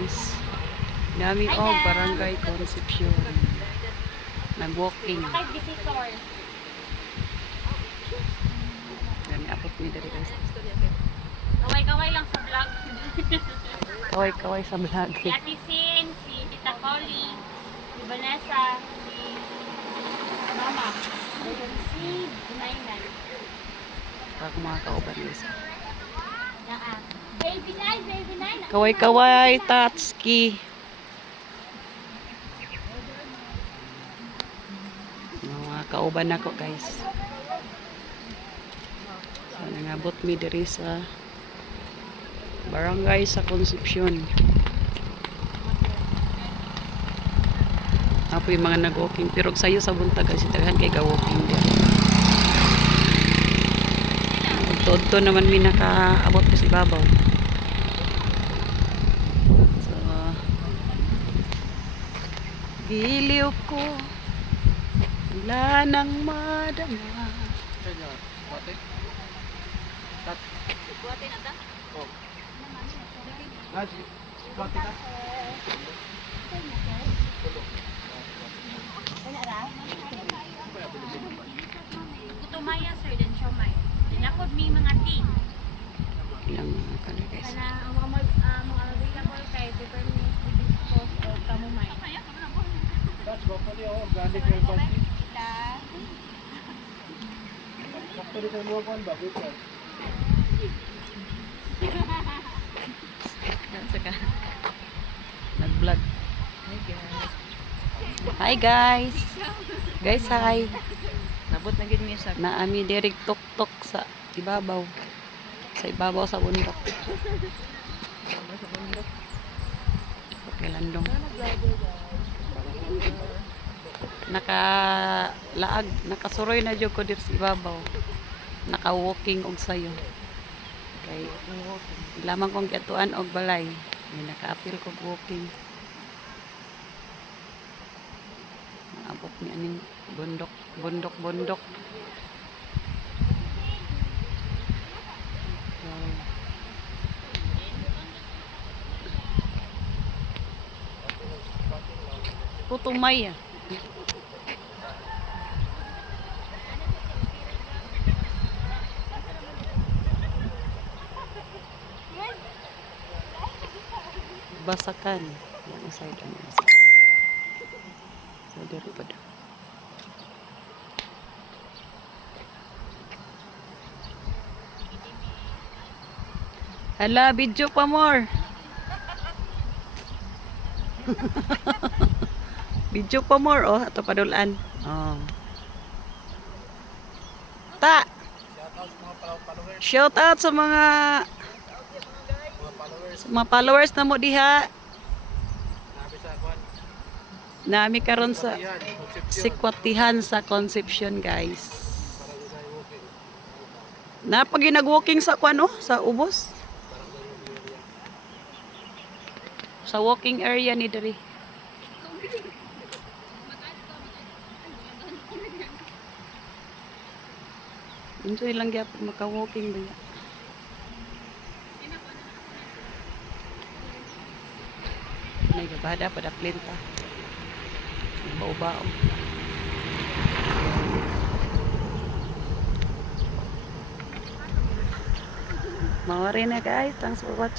guys. Nami og Barangay Concepcion. Nag-walking. Gani abot ni diri guys. Kaway-kaway lang sa vlog. Kaway-kaway sa vlog. Si Ate Sin, si Tita Colly, si Vanessa, si Mama, si Bunaynan. Para mga kauban guys. Baby Nine. Kaway-kaway, Tatski. Mga kauban ako guys. So, nangabot mi diri sa Barangay sa Concepcion. Apo yung mga nag-walking. Pero sayo sa buntag kasi tagahan kay ka-walking din. Todo naman mi nakaabot ko si Babaw. So, giliw ko wala nang madama. Buhatin na ta? Kutumaya sir, dan siomay. Dinakod mi mga tea. Ilang mga kanan guys. Kana ang mga available kay paper mi dispose o kamumay. That's properly organic herbal tea. Sakto rin ang mga kuwan ba? Good one. Saka nag-vlog. Hi guys. Guys, hi. Nabot na gid mi sa Naami direk tok-tok sa ibabaw. Sa ibabaw sa bundok. Okay, landong. Nakalaag, nakasuroy na jud ko dir sa ibabaw. Naka-walking og sayo. Okay. Lamang kong kiatuan og balay. May naka-apil kog walking. Abot ni aning bundok. So, Putumay ah. Basakan. Yan ang side ang basakan. So, dito pa daw. Hala, video pa more. Video pa more, oh. Ito padulaan. Oh. Ta! Shout out sa mga followers na mo diha. Nami karon sa Sikwatihan sa Concepcion, guys. Napag nag-walking sa kuan oh, sa ubos. Sa walking area ni diri. Enjoy lang gyapon maka-walking ba. Nagbada pada plenta. Bao-bao. Mawari na guys. Thanks for watching.